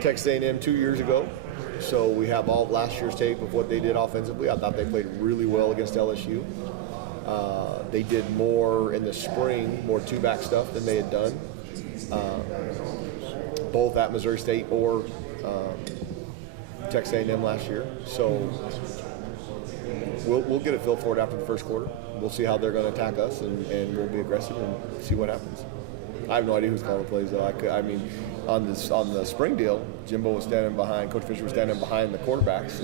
Texas A&M 2 years ago, so we have all of last year's tape of what they did offensively. I thought they played really well against LSU. They did more in the spring, more two-back stuff than they had done, both at Missouri State or Texas A&M last year. So we'll get a feel for it after the first quarter. We'll see how they're going to attack us, and we'll be aggressive and see what happens. I have no idea who's calling the plays, though. I mean, on the spring deal, Jimbo was standing behind, Coach Fisher was standing behind the quarterbacks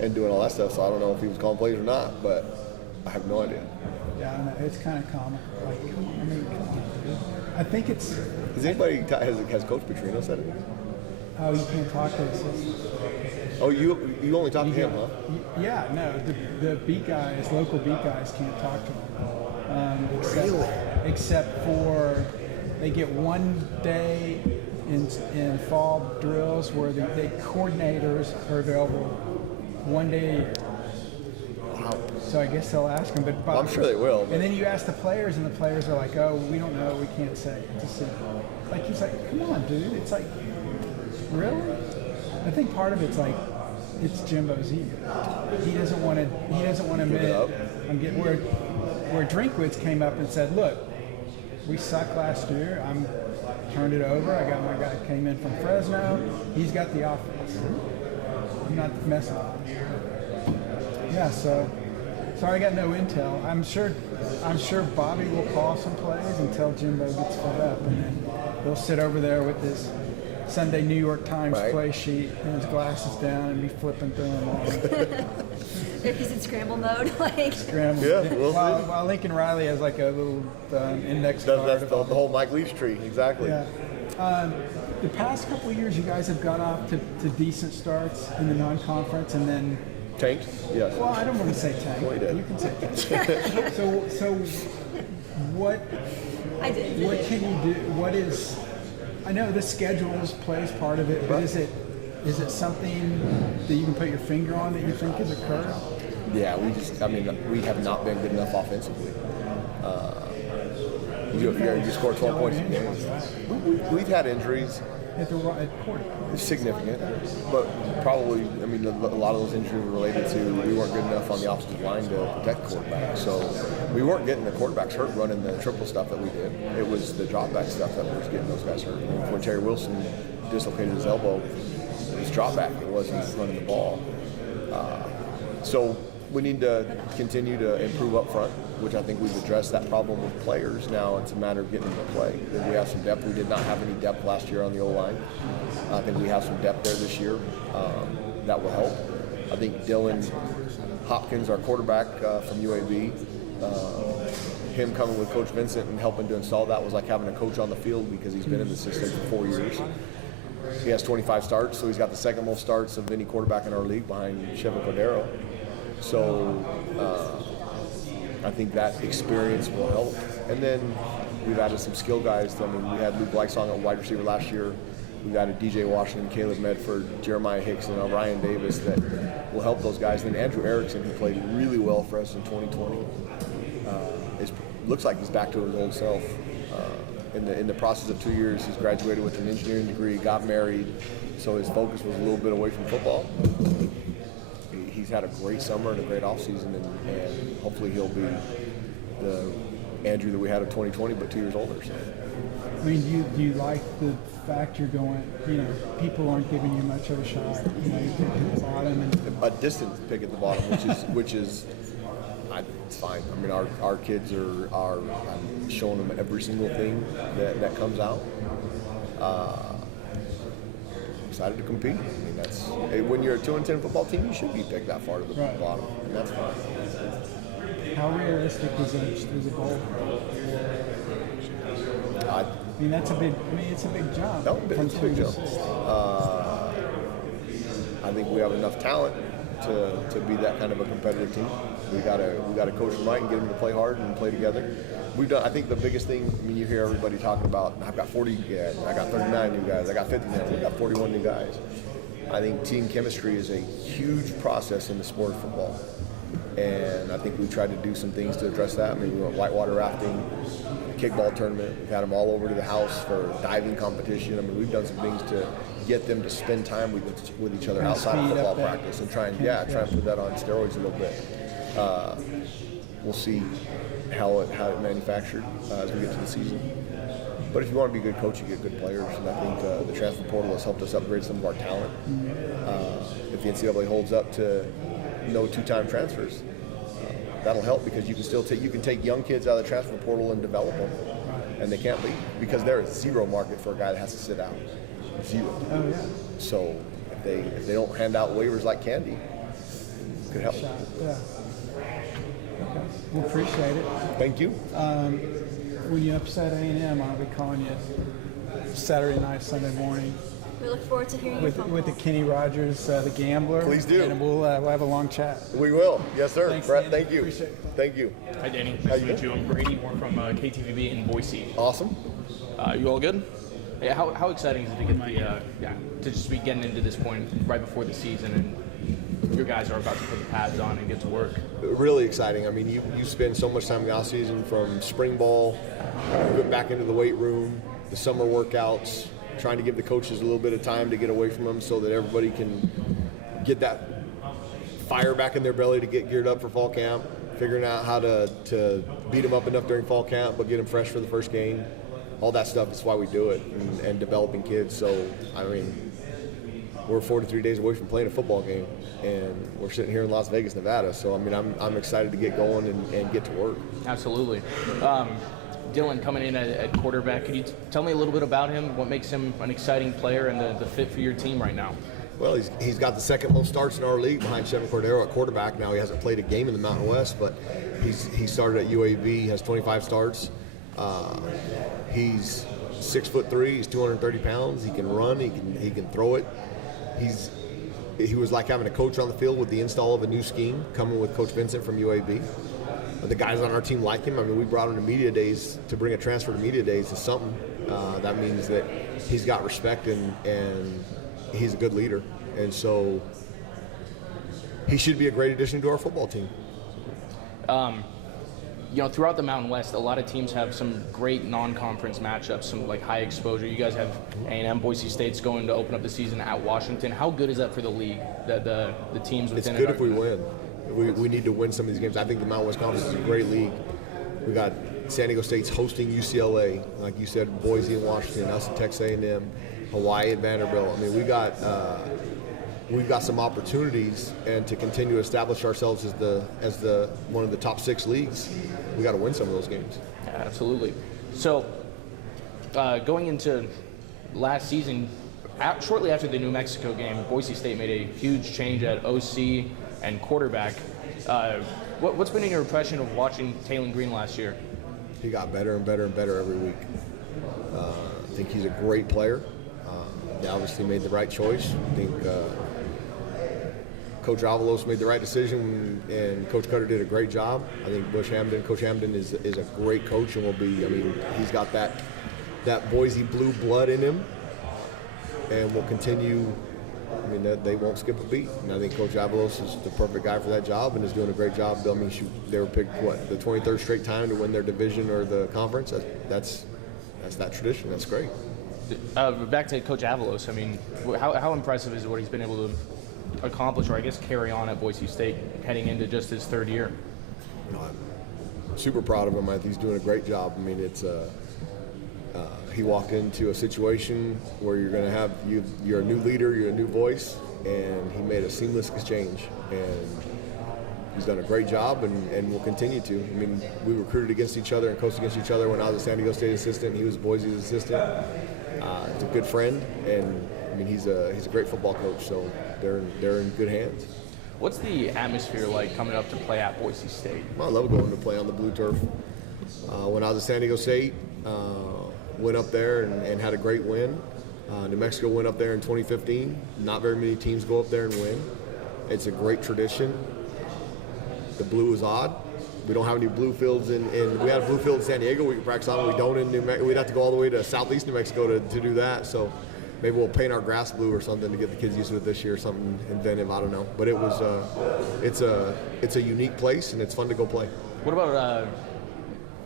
and doing all that stuff, so I don't know if he was calling plays or not, but I have no idea. Yeah, I don't know. It's kind of comical. Like, I mean, come on, dude. I think it's... Has anybody, has Coach Petrino said it? Oh, you can't talk to us. Oh, you only talk to him, huh? Yeah, no, the beat guys, local beat guys can't talk to him. Except for they get one day in fall drills where the coordinators are available one day. Wow. So I guess they'll ask them. But I'm sure they will. And then you ask the players, and the players are like, "Oh, we don't know. We can't say." Like he's like, "Come on, dude." It's like, really? I think part of it's like it's Jimbo's ego. He doesn't want to admit. I'm getting where Drinkwitz came up and said, "Look, we sucked last year. I'm turned it over. I got my guy came in from Fresno. He's got the offense. I'm not messing with him." Yeah, so sorry I got no intel. I'm sure Bobby will call some plays until Jimbo gets fed up, and then he'll sit over there with his Sunday New York Times play sheet and his glasses down and be flipping through them all. He's in scramble mode, like scramble. Yeah, while Lincoln Riley has like a little index card. That's the whole Mike Leach tree, exactly. Yeah. The past couple of years, you guys have got off to decent starts in the non-conference, and then tanked. Yes. Well, I don't want to say tank. Well, you did. You can say tank. so what? I did. What can you do? What is? I know the schedules plays part of it, but is it something that you can put your finger on that you think has occurred? Yeah, we have not been good enough offensively. You score 12 points a game. We've had injuries. At quarterback. Significant, but probably, a lot of those injuries were related to we weren't good enough on the offensive line to protect the quarterback. So we weren't getting the quarterbacks hurt running the triple stuff that we did. It was the drop back stuff that was getting those guys hurt. When Terry Wilson dislocated his elbow, it was drop back. It wasn't running the ball. So we need to continue to improve up front, which I think we've addressed that problem with players. Now it's a matter of getting them to play. We have some depth. We did not have any depth last year on the O-line. I think we have some depth there this year that will help. I think Dylan Hopkins, our quarterback from UAB, him coming with Coach Vincent and helping to install that was like having a coach on the field because he's been in the system for 4 years. He has 25 starts, so he's got the second most starts of any quarterback in our league behind Chevy Cordero. So I think that experience will help. And then we've added some skill guys. We had Luke Lysong at wide receiver last year. We've added DJ Washington, Caleb Medford, Jeremiah Hicks, and Ryan Davis that will help those guys. And then Andrew Erickson, who played really well for us in 2020, looks like he's back to his old self. In the process of 2 years, he's graduated with an engineering degree, got married, so his focus was a little bit away from football. He's had a great summer and a great offseason, and hopefully he'll be the Andrew that we had of 2020, but 2 years older. So. I mean, do you like the fact you're going, people aren't giving you much of a shot, you pick at the bottom? And a distant pick at the bottom, which is it's fine. Our kids are I'm showing them every single thing that comes out. Excited to compete. That's when you're a 2-10 football team, you should be picked that far to the bottom, and that's fine. How realistic is a bowl? That's a big. It's a big job. No, it's a big job. I think we have enough talent to be that kind of a competitive team. We got to coach them right and get them to play hard and play together. We've done. I think the biggest thing. You hear everybody talking about. I've got 40 guys. I got 39 new guys. I got 50 now. We got 41 new guys. I think team chemistry is a huge process in the sport of football. And I think we tried to do some things to address that. I mean, we went whitewater rafting, kickball tournament. We've had them all over to the house for diving competition. I mean, we've done some things to get them to spend time with each other outside of football practice and try and put that on steroids a little bit. We'll see how it manufactured as we get to the season. But if you want to be a good coach, you get good players, and I think the transfer portal has helped us upgrade some of our talent. If the NCAA holds up to no two-time transfers, that'll help because you can still take young kids out of the transfer portal and develop them, and they can't leave because there is zero market for a guy that has to sit out. Zero. Oh yeah. So if they don't hand out waivers like candy, it could help. Yeah. Okay. We'll appreciate it. Thank you. When you upset A&M, I'll be calling you Saturday night, Sunday morning. We look forward to hearing your phone With the calls. Kenny Rogers, the gambler. Please do. And we'll have a long chat. We will. Yes, sir. Thanks, Brett, Danny. thank you. Appreciate it. Thank you. Hi, Danny. Nice to meet you. I'm Brady. We're from KTVB in Boise. Awesome. You all good? Yeah. How exciting is it to get to just be getting into this point right before the season, and your guys are about to put the pads on and get to work? Really exciting. I mean, you spend so much time in the off season from spring ball, getting back into the weight room, the summer workouts, trying to give the coaches a little bit of time to get away from them so that everybody can get that fire back in their belly to get geared up for fall camp, figuring out how to beat them up enough during fall camp but get them fresh for the first game. All that stuff is why we do it, and developing kids. So, I mean, we're 43 days away from playing a football game, and we're sitting here in Las Vegas, Nevada. So, I mean, I'm excited to get going and get to work. Absolutely. Dylan coming in at quarterback. Could you tell me a little bit about him? What makes him an exciting player and the fit for your team right now? Well, he's got the second most starts in our league behind Chevin Cordero at quarterback. Now he hasn't played a game in the Mountain West, but he started at UAB, has 25 starts. He's 6'3", he's 230 pounds. He can run, he can throw it. He was like having a coach on the field with the install of a new scheme, coming with Coach Vincent from UAB. The guys on our team like him. I mean, we brought him to media days. To bring a transfer to media days is something. That means that he's got respect and he's a good leader. And so he should be a great addition to our football team. Throughout the Mountain West, a lot of teams have some great non-conference matchups, some like high exposure. You guys have A&M, Boise State's going to open up the season at Washington. How good is that for the league, the teams within it? It's good if we win. We need to win some of these games. I think the Mountain West Conference is a great league. We got San Diego State's hosting UCLA, like you said, Boise and Washington, us at Texas A&M, Hawaii and Vanderbilt. I mean, we've got some opportunities, and to continue to establish ourselves as the one of the top 6 leagues, we got to win some of those games. Yeah, absolutely. So, going into last season, shortly after the New Mexico game, Boise State made a huge change at OC and quarterback. What's been your impression of watching Taylon Green last year? He got better and better and better every week. I think he's a great player. They obviously made the right choice. I think Coach Avalos made the right decision, and Coach Cutter did a great job. I think Coach Hamden is a great coach, and will be. I mean, he's got that Boise blue blood in him, and will continue. I mean, they won't skip a beat. And I think Coach Avalos is the perfect guy for that job and is doing a great job. I mean, they were picked, the 23rd straight time to win their division or the conference. That's that tradition. That's great. Back to Coach Avalos, I mean, how impressive is what he's been able to accomplish, or I guess carry on at Boise State heading into just his 3rd year? I'm super proud of him. I think he's doing a great job. I mean, it's he walked into a situation where you're going to have you're a new leader, you're a new voice, and he made a seamless exchange. And he's done a great job and will continue to. I mean, we recruited against each other and coached against each other when I was a San Diego State assistant. He was Boise's assistant. He's a good friend, and I mean, he's a great football coach. So they're in good hands. What's the atmosphere like coming up to play at Boise State? Well, I love going to play on the blue turf. When I was at San Diego State, went up there and had a great win. New Mexico went up there in 2015. Not very many teams go up there and win. It's a great tradition. The blue is odd. We don't have any blue fields we had a blue field in San Diego we could practice on. We don't in New Mexico. We'd have to go all the way to southeast New Mexico to do that. So maybe we'll paint our grass blue or something to get the kids used to it this year, something inventive, I don't know. But it was, it's a unique place, and it's fun to go play. What about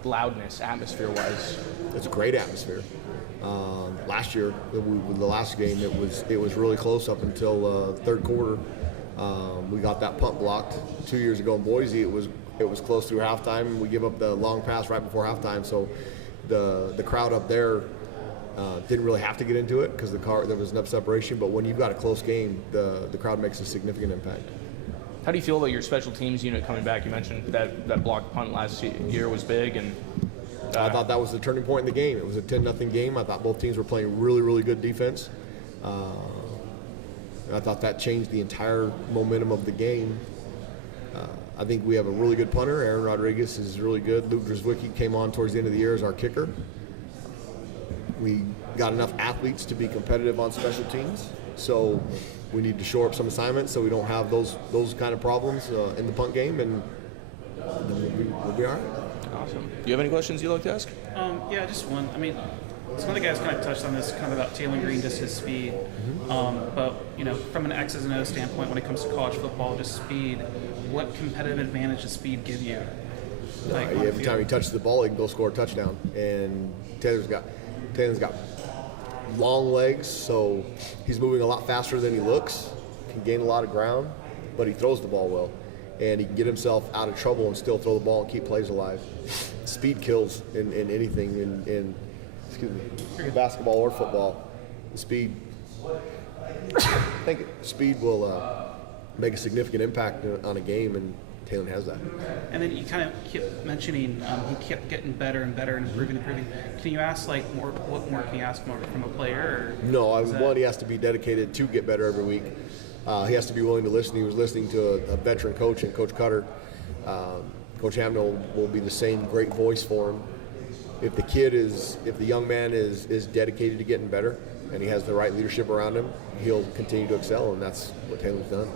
loudness, atmosphere-wise? It's a great atmosphere. Last year, the last game, it was really close up until third quarter. We got that punt blocked. 2 years ago in Boise, it was close through halftime. We give up the long pass right before halftime, so the crowd up there didn't really have to get into it because there was enough separation. But when you've got a close game, the crowd makes a significant impact. How do you feel about your special teams unit coming back? You mentioned that blocked punt last year was big, and I thought that was the turning point in the game. It was a 10-0 game. I thought both teams were playing really, really good defense. And I thought that changed the entire momentum of the game. I think we have a really good punter. Aaron Rodriguez is really good. Luke Drzwicki came on towards the end of the year as our kicker. We got enough athletes to be competitive on special teams, so we need to shore up some assignments so we don't have those kind of problems in the punt game, and we'll be all right. Awesome. Do you have any questions you'd like to ask? Yeah, just one. I mean, some of the guys kind of touched on this, kind of about Taylor Green, just his speed. But, you know, from an X's and O's standpoint, when it comes to college football, just speed, what competitive advantage does speed give you? Like, Every time he touches the ball, he can go score a touchdown. And Taylor's got long legs, so he's moving a lot faster than he looks, can gain a lot of ground, but he throws the ball well. And he can get himself out of trouble and still throw the ball and keep plays alive. Speed kills in anything, in basketball or football. Speed will make a significant impact on a game, and Taylor has that. And then you kind of kept mentioning he kept getting better and better and improving. Can you ask what more can you ask more from a player? Or no, one, he has to be dedicated to get better every week. He has to be willing to listen. He was listening to a veteran coach, and Coach Cutter. Coach Hamnell will be the same great voice for him. If the young man is dedicated to getting better, and he has the right leadership around him, he'll continue to excel, and that's what Taylor's done.